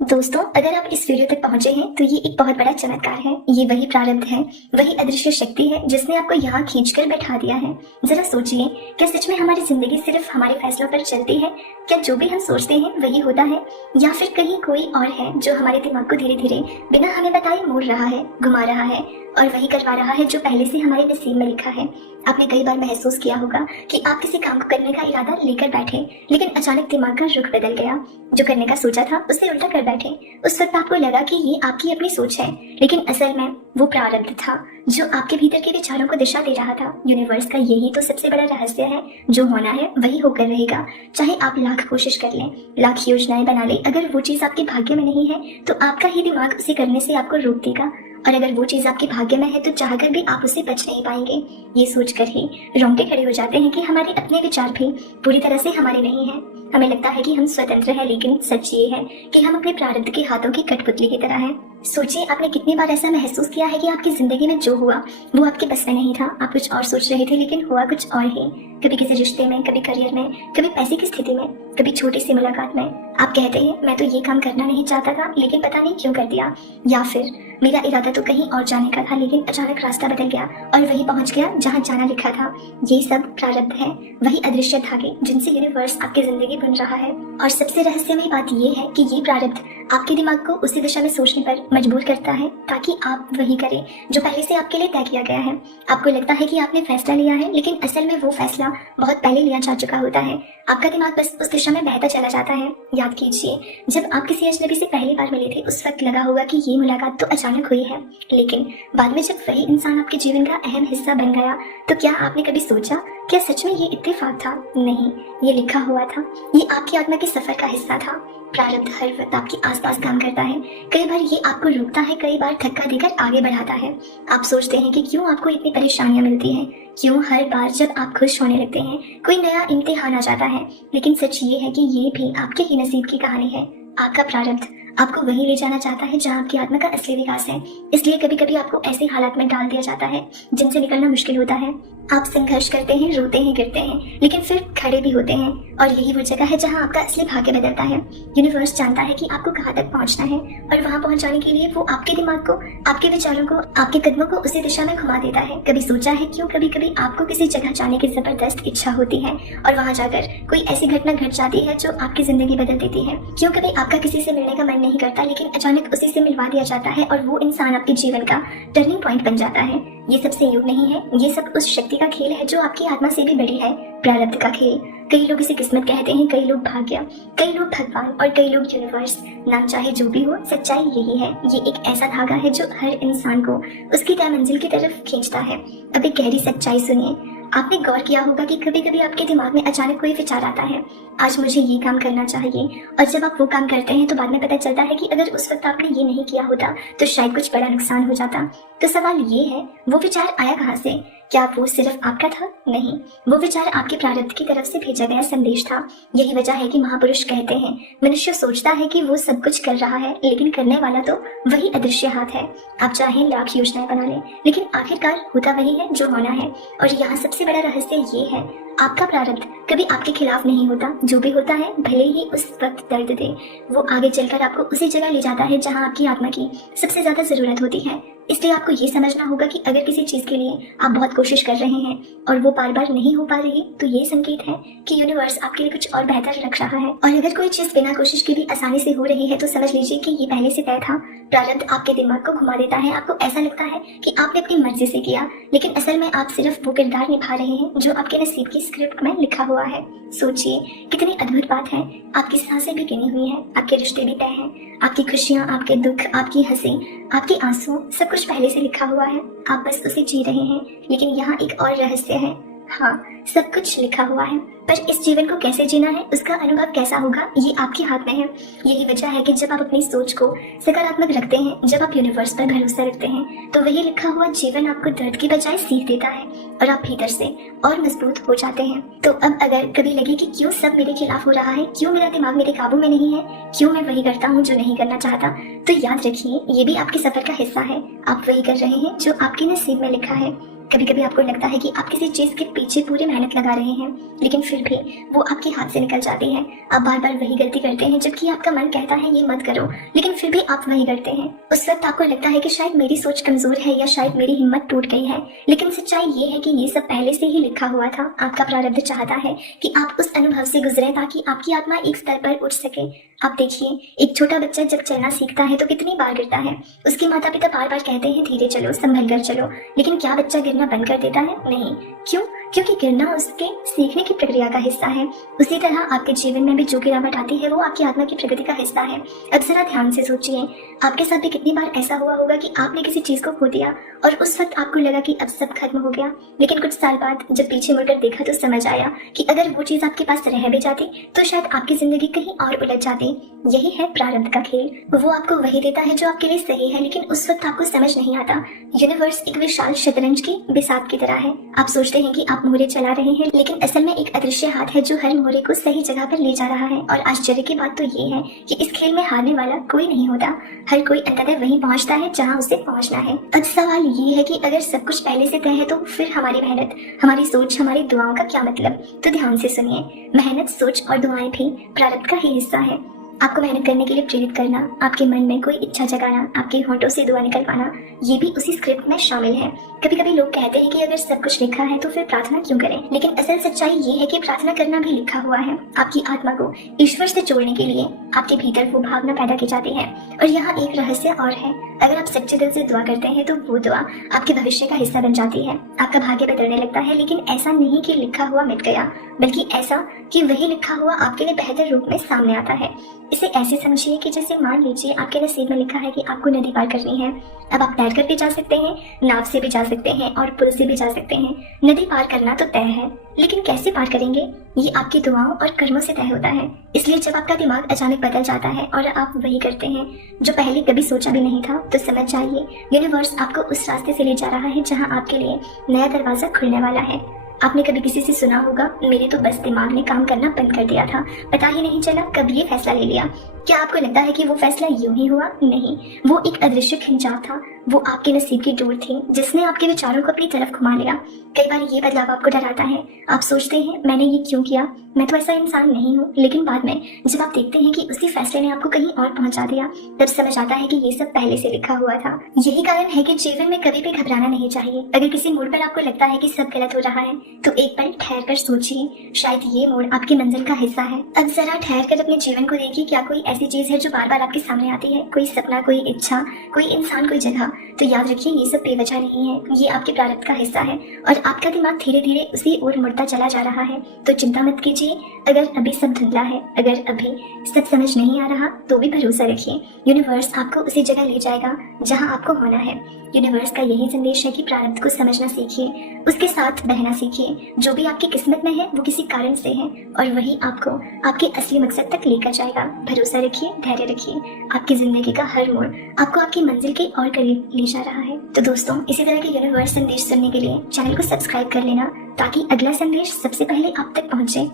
दोस्तों, अगर आप इस वीडियो तक पहुंचे हैं तो ये एक बहुत बड़ा चमत्कार है। ये वही प्रारब्ध है, वही अदृश्य शक्ति है जिसने आपको यहाँ खींचकर बैठा दिया है। जरा सोचिए, क्या सच में हमारी जिंदगी सिर्फ हमारे फैसलों पर चलती है? क्या जो भी हम सोचते हैं वही होता है, या फिर कहीं कोई और है जो हमारे दिमाग को धीरे धीरे बिना हमें बताए मोड़ रहा है, घुमा रहा है और वही करवा रहा है जो पहले से हमारे नसीब में लिखा है। आपने कई बार महसूस किया होगा कि आप किसी काम को करने का इरादा लेकर बैठे, लेकिन अचानक दिमाग का रुख बदल गया। जो करने का सोचा था उससे उल्टा कर बैठे। उस वक्त आपको लगा कि ये आपकी अपनी सोच है, लेकिन असल में वो प्रारब्ध था जो आपके भीतर के विचारों को दिशा दे रहा था। यूनिवर्स का यही तो सबसे बड़ा रहस्य है, जो होना है वही होकर रहेगा, चाहे आप लाख कोशिश कर लें, लाख योजनाएं बना लें। अगर वो चीज आपके भाग्य में नहीं है तो आपका ही दिमाग उसे करने से आपको रोक देगा, और अगर वो चीज आपके भाग्य में है तो चाहकर भी आप उसे बच नहीं पाएंगे। ये सोचकर ही रोंगटे खड़े हो जाते हैं कि हमारे अपने विचार भी पूरी तरह से हमारे नहीं हैं। हमें लगता है कि हम स्वतंत्र हैं, लेकिन सच ये है कि हम अपने प्रारब्ध के हाथों की कठपुतली की तरह हैं। सोचिए, आपने कितनी बार ऐसा महसूस किया है कि आपकी जिंदगी में जो हुआ वो आपके बस में नहीं था। आप कुछ और सोच रहे थे लेकिन हुआ कुछ और ही। कभी किसी रिश्ते में, कभी करियर में, कभी पैसे की स्थिति में, कभी छोटी सी मुलाकात में। आप कहते हैं मैं तो ये काम करना नहीं चाहता था लेकिन पता नहीं क्यों कर दिया, या फिर मेरा इरादा तो कहीं और जाने का था लेकिन अचानक रास्ता बदल गया और वही पहुंच गया जहाँ जाना लिखा था। ये सब प्रारब्ध है, वही अदृश्य धागे जिनसे यूनिवर्स आपकी जिंदगी बन रहा है। और सबसे रहस्यमय बात ये है कि ये प्रारब्ध आपके दिमाग को उसी दिशा में सोचने पर मजबूर करता है, ताकि आप वही करें जो पहले से आपके लिए तय किया गया है। आपको लगता है कि आपने फैसला लिया है, लेकिन असल में वो फैसला बहुत पहले लिया जा चुका होता है। आपका दिमाग बस उस दिशा में बहता चला जाता है। याद कीजिए, जब आप किसी अजनबी से पहली बार मिले थे उस वक्त लगा होगा कि ये मुलाकात तो अचानक हुई है, लेकिन बाद में जब वही इंसान आपके जीवन का अहम हिस्सा बन गया तो क्या आपने कभी सोचा क्या सच में ये इत्तेफाक था? नहीं, ये लिखा हुआ था। ये आपकी आत्मा के सफर का हिस्सा था। प्रारब्ध हर वक्त आपके आसपास काम करता है। कई बार ये आपको रोकता है, कई बार धक्का देकर आगे बढ़ाता है। आप सोचते हैं कि क्यों आपको इतनी परेशानियां मिलती हैं, क्यों हर बार जब आप खुश होने लगते हैं कोई नया इम्तिहान आ जाता है। लेकिन सच ये है कि ये भी आपके ही नसीब की कहानी है। आपका प्रारब्ध आपको वहीं ले जाना चाहता है जहाँ आपकी आत्मा का असली विकास है। इसलिए कभी कभी आपको ऐसे हालात में डाल दिया जाता है जिनसे निकलना मुश्किल होता है। आप संघर्ष करते हैं, रोते हैं, गिरते हैं, लेकिन फिर खड़े भी होते हैं। और यही वो जगह है जहाँ आपका असली भाग्य बदलता है। यूनिवर्स जानता है कि आपको कहाँ तक पहुँचना है, और वहाँ पहुँच जाने के लिए वो आपके दिमाग को, आपके विचारों को, आपके कदमों को उसी दिशा में घुमा देता है। कभी सोचा है क्यों कभी कभी आपको किसी जगह जाने की जबरदस्त इच्छा होती है और वहाँ जाकर कोई ऐसी घटना घट जाती है जो आपकी जिंदगी बदल देती है? क्यों कभी आपका किसी से मिलने का मन नहीं करता लेकिन अचानक उसी से मिलवा दिया जाता है और वो इंसान आपके जीवन का टर्निंग पॉइंट बन जाता है? ये सब संयोग नहीं है, ये सब उस शक्ति का खेल है जो आपकी आत्मा से भी बड़ी है। प्रारब्ध का खेल। कई लोग इसे किस्मत कहते हैं, कई लोग भाग्य, कई लोग भगवान और कई लोग यूनिवर्स। नाम चाहे जो भी हो, सच्चाई यही है। ये एक ऐसा धागा है जो हर इंसान को उसकी तय मंजिल की तरफ खींचता है। अब एक गहरी सच्चाई सुनिए। आपने गौर किया होगा कि कभी कभी आपके दिमाग में अचानक कोई विचार आता है, आज मुझे ये काम करना चाहिए, और जब आप वो काम करते हैं तो बाद में पता चलता है कि अगर उस वक्त आपने ये नहीं किया होता तो शायद कुछ बड़ा नुकसान हो जाता। तो सवाल ये है, वो विचार आया कहाँ से? क्या वो सिर्फ आपका था? नहीं, वो विचार आपके प्रारब्ध की तरफ से भेजा गया संदेश था। यही वजह है कि महापुरुष कहते हैं, मनुष्य सोचता है कि वो सब कुछ कर रहा है, लेकिन करने वाला तो वही अदृश्य हाथ है। आप चाहे लाख योजनाएं बना लें, लेकिन आखिरकार होता वही है जो होना है। और यहाँ सबसे बड़ा रहस्य ये है, आपका प्रारब्ध कभी आपके खिलाफ नहीं होता। जो भी होता है, भले ही उस वक्त दर्द दे, वो आगे चलकर आपको उसी जगह ले जाता है जहाँ आपकी आत्मा की सबसे ज्यादा जरूरत होती है। इसलिए आपको ये समझना होगा कि अगर किसी चीज के लिए आप बहुत कोशिश कर रहे हैं और वो बार बार नहीं हो पा रही, तो ये संकेत है कि यूनिवर्स आपके लिए कुछ और बेहतर रख रहा है। और अगर कोई चीज बिना कोशिश के भी आसानी से हो रही है तो समझ लीजिए कि ये पहले से तय था। प्रारब्ध आपके दिमाग को घुमा देता है। आपको ऐसा लगता है कि आपने अपनी मर्जी से किया, लेकिन असल में आप सिर्फ वो किरदार निभा रहे हैं जो आपके नसीब की स्क्रिप्ट में लिखा हुआ है। सोचिए, कितनी अद्भुत बात है। आपकी सांसें भी गिनी हुई हैं, आपके रिश्ते भी तय हैं, आपकी खुशियाँ, आपके दुख, आपकी हंसी, आपके आंसू, सब कुछ पहले से लिखा हुआ है। आप बस उसे जी रहे हैं। लेकिन यहाँ एक और रहस्य है। हाँ, सब कुछ लिखा हुआ है, पर इस जीवन को कैसे जीना है, उसका अनुभव कैसा होगा, ये आपके हाथ में है। यही वजह है कि जब आप अपनी सोच को सकारात्मक रखते हैं, जब आप यूनिवर्स पर भरोसा रखते हैं, तो वही लिखा हुआ जीवन आपको दर्द की बजाय सीख देता है और आप भीतर से और मजबूत हो जाते हैं। तो अब अगर कभी लगे कि क्यों सब मेरे खिलाफ हो रहा है, क्यों मेरा दिमाग मेरे काबू में नहीं है, क्यों मैं वही करता हूँ जो नहीं करना चाहता, तो याद रखिए, ये भी आपके सफर का हिस्सा है। आप वही कर रहे हैं जो आपके नसीब में लिखा है। कभी कभी आपको लगता है कि आप किसी चीज के पीछे पूरी मेहनत लगा रहे हैं, लेकिन फिर भी वो आपके हाथ से निकल जाती है। आप बार बार वही गलती करते हैं जबकि आपका मन कहता है ये मत करो, लेकिन फिर भी आप वही करते हैं। उस वक्त आपको लगता है कि शायद मेरी सोच कमजोर है या शायद मेरी हिम्मत टूट गई है, लेकिन सच्चाई ये है कि ये सब पहले से ही लिखा हुआ था। आपका प्रारब्ध चाहता है कि आप उस अनुभव से गुजरे ताकि आपकी आत्मा एक स्तर पर उठ सके। आप देखिए, एक छोटा बच्चा जब चलना सीखता है तो कितनी बार गिरता है। उसके माता पिता बार बार कहते हैं धीरे चलो, संभल कर चलो, लेकिन क्या बच्चा गिरना बंद कर देता है? नहीं। क्यों? क्योंकि गिरना उसके सीखने की प्रक्रिया का हिस्सा है। उसी तरह आपके जीवन में भी जो गिरावट आती है वो आपकी आत्मा की प्रगति का हिस्सा है। अब जरा ध्यान से सोचिए, आपके साथ भी कितनी बार ऐसा हुआ होगा कि आपने किसी चीज को खो दिया और उस वक्त आपको लगा कि अब सब खत्म हो गया, लेकिन कुछ साल बाद जब पीछे मुड़कर देखा तो समझ आया कि अगर वो चीज आपके पास रह भी जाती तो शायद आपकी जिंदगी कहीं और उलझ जाती। यही है प्रारब्ध का खेल। वो आपको वही देता है जो आपके लिए सही है, लेकिन उस वक्त आपको समझ नहीं आता। यूनिवर्स एक विशाल शतरंज की बिसात की तरह है। आप सोचते हैं कि आप मोहरे चला रहे हैं, लेकिन असल में एक अदृश्य हाथ है जो हर मोहरे को सही जगह पर ले जा रहा है। और आश्चर्य की बात तो ये है कि इस खेल में हारने वाला कोई नहीं होता। हर कोई अंततः वहीं पहुंचता है जहां उसे पहुंचना है। अब सवाल ये है कि अगर सब कुछ पहले से तय है तो फिर हमारी मेहनत, हमारी सोच, हमारी दुआओं का क्या मतलब? तो ध्यान से सुनिए, मेहनत, सोच और दुआएं भी प्रारब्ध का ही हिस्सा है। आपको मेहनत करने के लिए प्रेरित करना, आपके मन में कोई इच्छा जगाना, आपके होंठों से दुआ निकल पाना, ये भी उसी स्क्रिप्ट में शामिल है। कभी कभी लोग कहते हैं कि अगर सब कुछ लिखा है तो फिर प्रार्थना क्यों करें, लेकिन असल सच्चाई ये है कि प्रार्थना करना भी लिखा हुआ है। आपकी आत्मा को ईश्वर से जोड़ने के लिए आपके भीतर वो भावना पैदा की जाती है। और यहाँ एक रहस्य और है, अगर आप सच्चे दिल से दुआ करते हैं तो वो दुआ आपके भविष्य का हिस्सा बन जाती है। आपका भाग्य बदलने लगता है, लेकिन ऐसा नहीं कि लिखा हुआ मिट गया, बल्कि ऐसा कि वही लिखा हुआ आपके लिए बेहतर रूप में सामने आता है। इसे ऐसे समझिए कि जैसे मान लीजिए आपके नसीब में लिखा है कि आपको नदी पार करनी है। अब आप तैर कर भी जा सकते हैं, नाव से भी जा सकते हैं और पुल से भी जा सकते हैं। नदी पार करना तो तय है, लेकिन कैसे पार करेंगे ये आपकी दुआओं और कर्मों से तय होता है। इसलिए जब आपका दिमाग अचानक बदल जाता है और आप वही करते हैं जो पहले कभी सोचा भी नहीं था, तो समझ जाइए यूनिवर्स आपको उस रास्ते से ले जा रहा है जहाँ आपके लिए नया दरवाजा खुलने वाला है। आपने कभी किसी से सुना होगा, मेरे तो बस दिमाग ने काम करना बंद कर दिया था, पता ही नहीं चला कब ये फैसला ले लिया। क्या आपको लगता है कि वो फैसला यूं ही हुआ? नहीं, वो एक अदृश्य खिंचाव था। वो आपके नसीब की डोर थी जिसने आपके विचारों को अपनी तरफ घुमा लिया। कई बार ये बदलाव आपको डराता है। आप सोचते हैं मैंने ये क्यों किया, मैं तो ऐसा इंसान नहीं हूँ। लेकिन बाद में जब आप देखते हैं कि उसी फैसले ने आपको कहीं और पहुंचा दिया, तब समझ आता है कि ये सब पहले से लिखा हुआ था। यही कारण है कि जीवन में कभी भी घबराना नहीं चाहिए। अगर किसी मोड़ पर आपको लगता है कि सब गलत हो रहा है, तो एक पल ठहर कर सोचिए, शायद ये मोड़ आपकी मंजिल का हिस्सा है। अब जरा ठहर कर अपने जीवन को देखिए, क्या कोई ऐसी चीज है जो बार बार आपके सामने आती है? कोई सपना, कोई इच्छा, कोई इंसान, कोई जगह? तो याद रखिए, ये सब बेवजह नहीं है, ये आपके प्रारब्ध का हिस्सा है और आपका दिमाग धीरे धीरे उसी ओर मुड़ता चला जा रहा है। तो चिंता मत कीजिए। अगर अभी सब धुंधला है, अगर अभी सब समझ नहीं आ रहा, तो भी भरोसा रखिए, यूनिवर्स आपको उसी जगह ले जाएगा जहां आपको होना है। यूनिवर्स का यही संदेश है कि प्रारब्ध को समझना सीखिए, उसके साथ बहना सीखिए। जो भी आपकी किस्मत में है वो किसी कारण से है और वही आपको आपके असली मकसद तक लेकर जाएगा। भरोसा रखिए, धैर्य रखिए, आपकी जिंदगी का हर मोड़ आपको आपकी मंजिल के और करीब ले जा रहा है। तो दोस्तों, इसी तरह के यूनिवर्स संदेश सुनने के लिए चैनल को सब्सक्राइब कर लेना, ताकि अगला संदेश सबसे पहले आप तक पहुंचे।